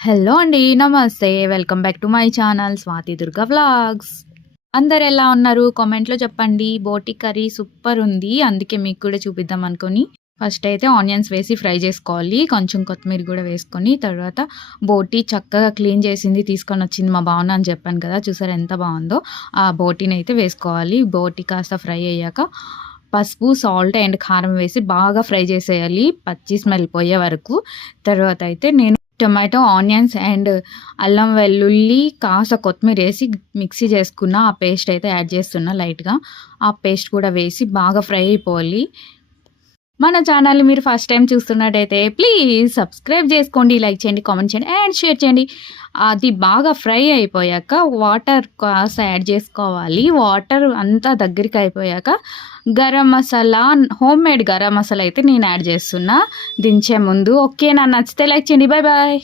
Hello అండి. నమస్తే. Welcome back to my channel Swathi Durga vlogs. అందరు ఎలా ఉన్నారు? కామెంట్‌లో చెప్పండి. బోటి కర్రీ సూపర్ ఉంది. అందుకే మీకు కూడా చూపిద్దాం అనుకోని ఫస్ట్ అయితే ఆనియన్స్ వేసి ఫ్రై చేసుకోవాలి. కొంచెం కొత్తిమీర కూడా వేసుకొని తర్వాత బోటి చక్కగా క్లీన్ చేసింది తీసుకొనొచ్చింది మా భావన అని చెప్పాను కదా! చూసారా ఎంత బావుందో. ఆ బోటినైతే వేసుకోవాలి. బోటి కాస్త ఫ్రై అయ్యాక పసుపు, సాల్ట్ అండ్ కారం వేసి బాగా ఫ్రై చేసేయాలి. పచ్చి స్మెల్ పోయే వరకు. తర్వాత అయితే నేను టొమాటో, ఆనియన్స్ అండ్ అల్లం వెల్లుల్లి కాస్త కొత్తిమీర వేసి మిక్సీ చేసుకున్న ఆ పేస్ట్ అయితే యాడ్ చేస్తున్నా లైట్‌గా. ఆ పేస్ట్ కూడా వేసి బాగా ఫ్రై అయిపోవాలి. మన ఛానల్‌ని మీరు ఫస్ట్ టైం చూస్తున్నట్టయితే ప్లీజ్ సబ్స్క్రైబ్ చేసుకోండి, లైక్ చేయండి, కామెంట్ చేయండి అండ్ షేర్ చేయండి. అది బాగా ఫ్రై అయిపోయాక వాటర్ కాస్త యాడ్ చేసుకోవాలి. వాటర్ అంతా దగ్గరికి అయిపోయాక గరం మసాలా, హోమ్‌మేడ్ గరం మసాలా అయితే నేను యాడ్ చేస్తున్నా దించే ముందు. ఓకే. నచ్చితే లైక్ చేయండి. Bye bye.